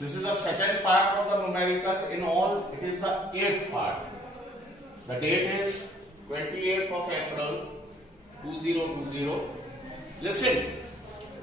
This is the second part of the numerical. In all, it is the 8th part. The date is 28th of April 2020. Listen,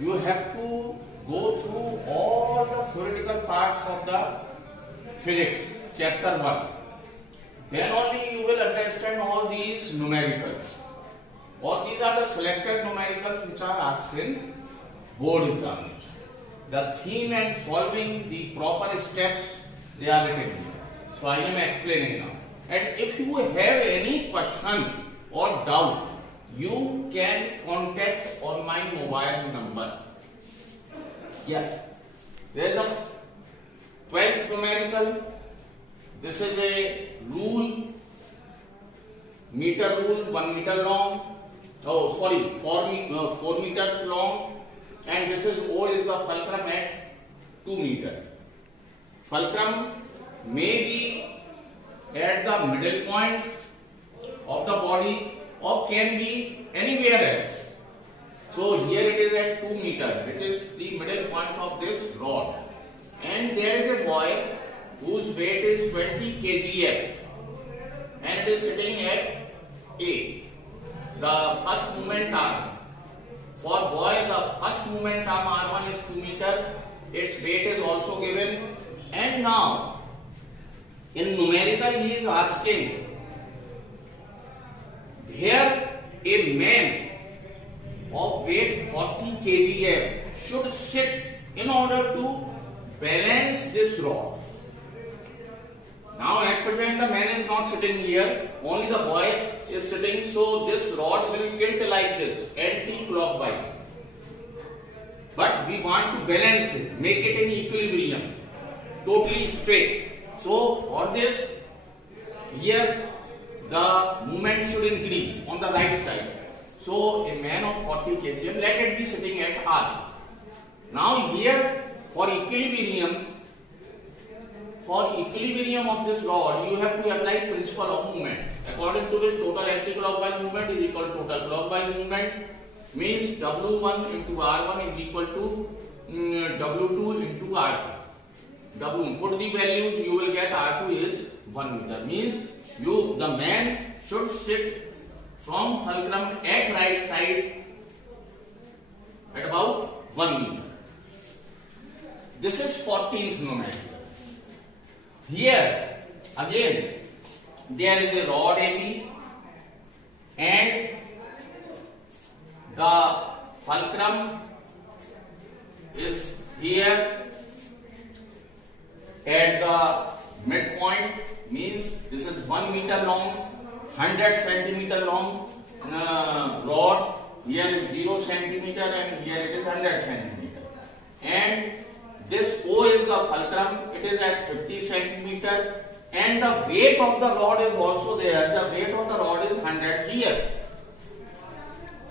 you have to go through all the theoretical parts of the physics, chapter 1. Then only you will understand all these numericals. All these are the selected numericals which are asked in board examination. The theme and solving the proper steps, they are written here. So I am explaining now. And if you have any question or doubt, you can contact on my mobile number. Yes, there is a 12th numerical. This is a rule, meter rule, 1 meter long. Oh, sorry, 4 meters long. And this is O is the fulcrum at 2 meter. Fulcrum may be at the middle point of the body or can be anywhere else. So here it is at 2 meter, which is the middle point of this rod. And there is a boy whose weight is 20 kgf and it is sitting at A. The first movement arm. For boy, the first movement arm R1 is 2 meter. Its weight is also given. And now, in numerical, he is asking, here a man of weight 40 kgf should sit in order to balance this rod. Now at present the man is not sitting here, only the boy is sitting, so this rod will tilt like this, anti-clockwise. But we want to balance it, make it in equilibrium, totally straight. So for this, here the movement should increase on the right side. So a man of 40 kg, let it be sitting at R. Now here for equilibrium of this rod, you have to apply principle of movements. According to which total anti-clockwise movement is equal to total clockwise movement. Means W1 into R1 is equal to W2 into R2. W, put the values, you will get R2 is 1 meter. Means the man should sit from fulcrum at right side at about 1 meter. This is 14th numerical. Here again there is a rod AB and the fulcrum is here at the midpoint. Means this is 1 meter long, 100 centimeter long rod. Here is 0 centimeter and here it is 100 centimeter. And this O is the fulcrum, it is at 50 centimeter and the weight of the rod is also there. The weight of the rod is 100 gf.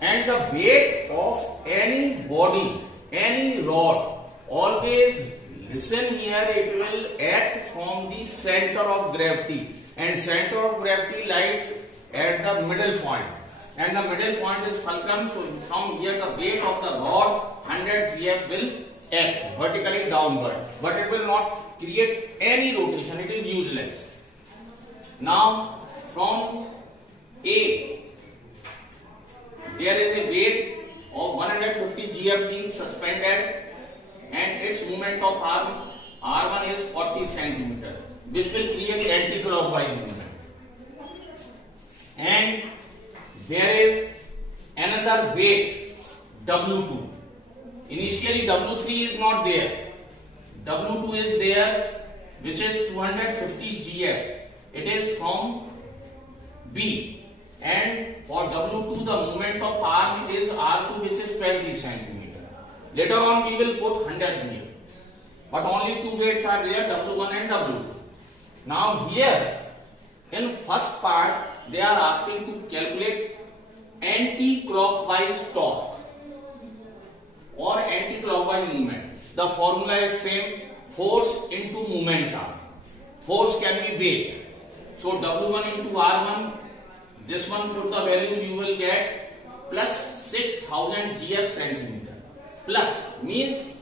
And the weight of any body, any rod, always listen here, it will act from the center of gravity. And center of gravity lies at the middle point. And the middle point is fulcrum. So from here the weight of the rod 100 gf will act vertically downward, but it will not create any rotation, it is useless. Now from A, there is a weight of 150 gf being suspended and its movement of arm R1 is 40 centimeter, which will create anti-clockwise movement. And there is another weight W2. Initially W3 is not there, W2 is there, which is 250 gf. It is from B, and for W2 the movement of arm is R2, which is 12 centimeter. Later on we will put 100 gf, but only two weights are there, W1 and W2. Now here in first part they are asking to calculate anti-clockwise torque or anti-clockwise movement. The formula is same, force into moment arm. Force can be weight. So W1 into R1, this one put the value, you will get plus 6000 gf centimeter. Plus means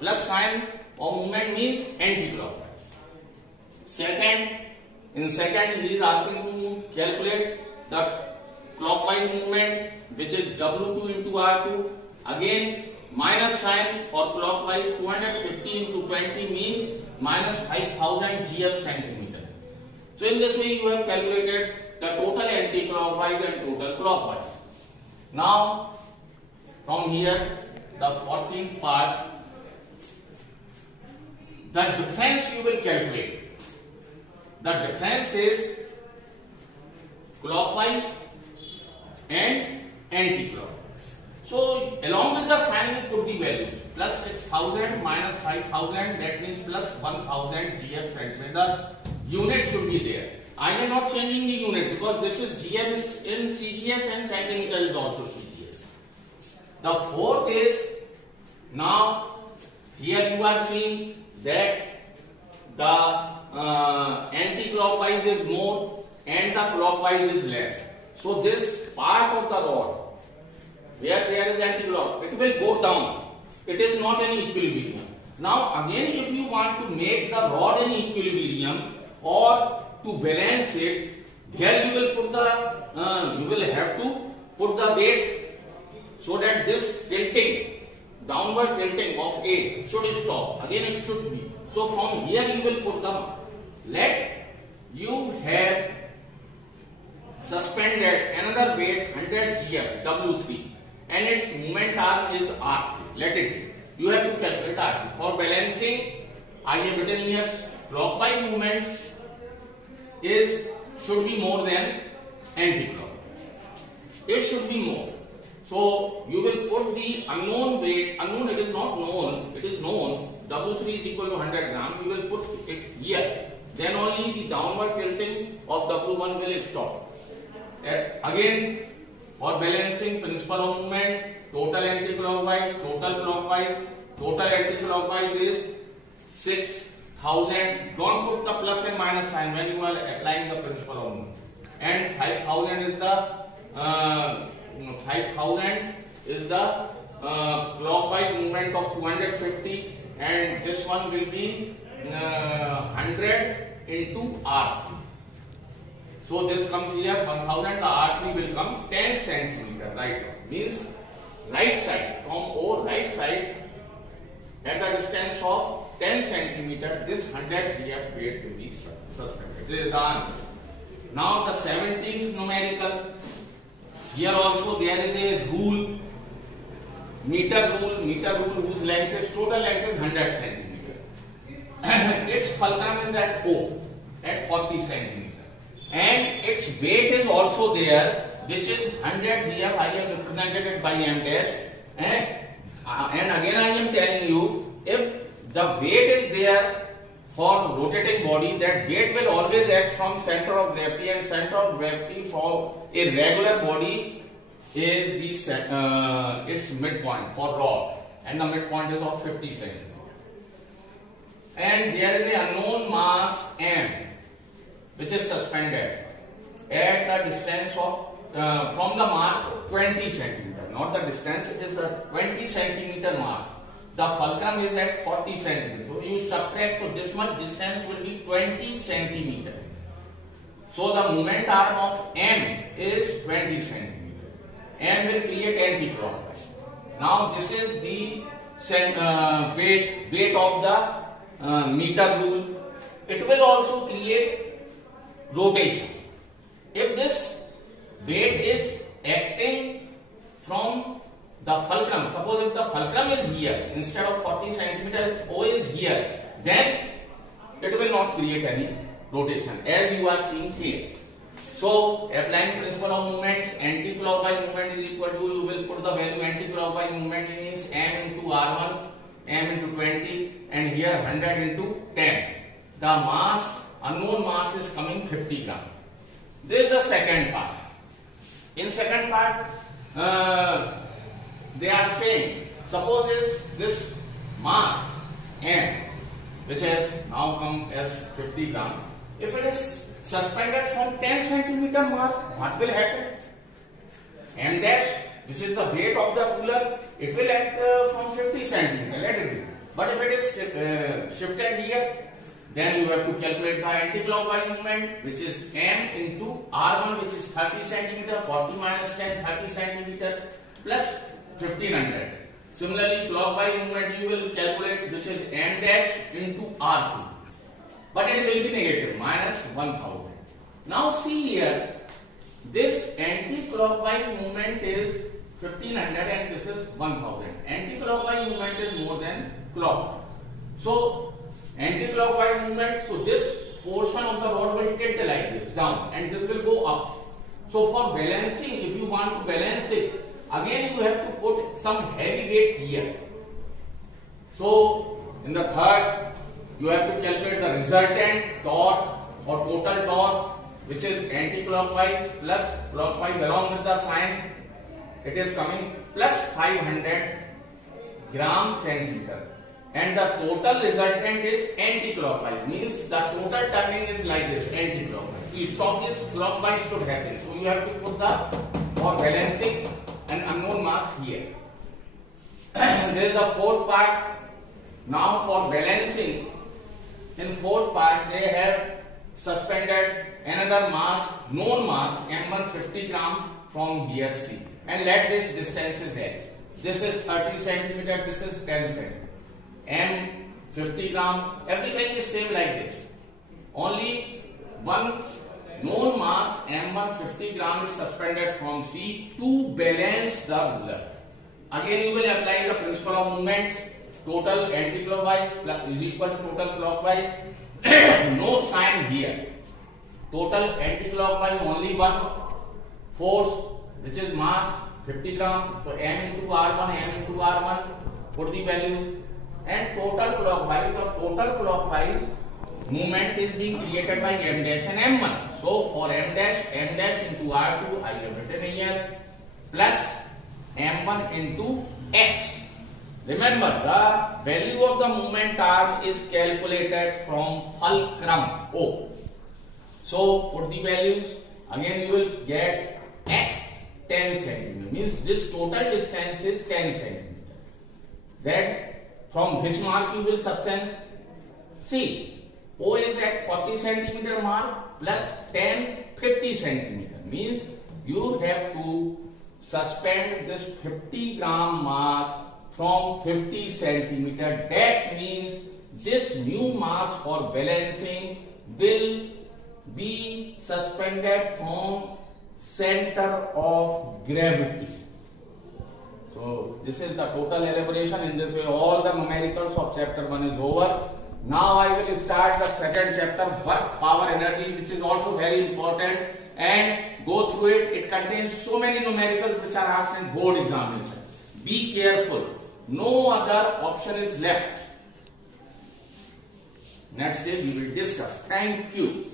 plus sign of movement means anti-clockwise. In second he is asking to calculate the clockwise movement, which is W2 into R2. Again, minus sign for clockwise, 250 into 20 means minus 5000 GF centimeter. So in this way you have calculated the total anti-clockwise and total clockwise. Now from here, the 14th part, the difference you will calculate. The difference is clockwise and anti-clockwise. So along with the sign you put the values. Plus 6000 minus 5000, that means plus 1000 GF centimeter. Unit should be there. I am not changing the unit because this is GF is in CGS and centimeter is also CGS. The fourth is, now here you are seeing that the anti-clockwise is more and the clockwise is less. So this part of the rod where there is anti-clockwise, it will go down. It is not an equilibrium. Now again, if you want to make the rod in equilibrium or to balance it, there you will put the you will have to put the weight so that this tilting, downward tilting of A should stop. Again it should be. So from here you will put the, let you have suspended another weight 100 GF W3 and its moment arm is R3. Let it be. You have to calculate R3. For balancing, I have written here clockwise movements should be more than anti-clockwise. It should be more. So you will put the unknown weight, unknown, it is not known, it is known, W3 is equal to 100 grams, you will put it here. Then only the downward tilting of W1 will stop. Again, for balancing principle of movements, total anti-clockwise, total clockwise, total anti-clockwise is 6000. Don't put the plus and minus sign when you are applying the principle of movement. And 5000 is the clockwise movement of 250, and this one will be 100 into R3. So this comes here 1000, the R3 will come 10 centimeter, right? Means right side, from O right side at the distance of 10 centimeter, this 100 GF weight will be suspended. This is the answer. Now the 17th numerical. Here also there is a rule, meter rule whose length is, total length is 100 centimeter. Its fulcrum is at O, at 40 centimeter. And its weight is also there, which is 100 GF. I have represented it by M dash. And again I am telling you, if the weight is there for rotating body, that weight will always act from center of gravity, and center of gravity for a regular body is the its midpoint for rod, and the midpoint is of 50 centimeters. And there is an unknown mass M, which is suspended at the distance of from the mark 20 centimeter. Not the distance, it is a 20 centimeter mark. The fulcrum is at 40 centimeter. So you subtract, so this much distance will be 20 centimeter. So the moment arm of M is 20 centimeter. M will create anti-clockwise. Now this is the weight of the meter rule. It will also create rotation. If this weight is acting from the fulcrum, suppose if the fulcrum is here, instead of 40 centimeter, if O is here, then it will not create any rotation, as you are seeing here. So applying principle of movements, anti-clockwise movement is equal to, you will put the value anti-clockwise movement is M into R1, M into 20, and here 100 into 10. The mass, unknown mass is coming 50 gram. This is the second part. In second part, they are saying, suppose is this mass M, which has now come as 50 gram. If it is suspended from 10 centimeter mark, what will happen? M dash, which is the weight of the ruler, it will act from 50 centimeter. Let it be. But if it is shifted here, then you have to calculate the anti-clockwise movement, which is m into r1, which is 30 centimeter, 40 minus 10, 30 centimeter, plus 1500. Similarly, clockwise movement you will calculate, which is m dash into r2. But it will be negative, minus 1000. Now see here, this anti-clockwise movement is 1500 and this is 1000. Anti-clockwise movement is more than clockwise. So anti-clockwise movement, so this portion of the rod will tilt like this down and this will go up. So for balancing, if you want to balance it, again you have to put some heavy weight here. So in the third, you have to calculate the resultant torque or total torque, which is anti-clockwise plus clockwise along with the sign. It is coming plus 500 gram centimeter. And the total resultant is anti-clockwise, means the total turning is like this, anti-clockwise. To stop this, clockwise should happen. So you have to put the, for balancing, an unknown mass here. There is the fourth part. Now for balancing, in fourth part they have suspended another mass, known mass, m1 50 gram from here C. And let this distance is x. This is 30 centimeter, this is 10 centimeter. M 50 gram, everything is same like this. Only one known mass m1 50 gram is suspended from C to balance the ruler. Again you will apply the principle of movements. Total anti-clockwise is equal to total clockwise. No sign here. Total anti-clockwise only one force, which is mass 50 gram. So m into r1, put the value. And total clockwise movement is being created by m dash and m1. So for m dash into r2 I have written here plus m1 into x. Remember, the value of the moment arm is calculated from fulcrum O. So put the values. Again you will get x 10 centimeter, means this total distance is 10 centimeter. Then from which mark you will substance? See, O is at 40 centimeter mark plus 10 50 centimeter, means you have to suspend this 50 gram mass from 50 centimeter. That means this new mass for balancing will be suspended from center of gravity. So this is the total elaboration. In this way all the numericals of chapter 1 is over. Now I will start the second chapter, work power energy, which is also very important, and go through it. It contains so many numericals which are asked in board examination. Be careful. No other option is left. Next day we will discuss. Thank you.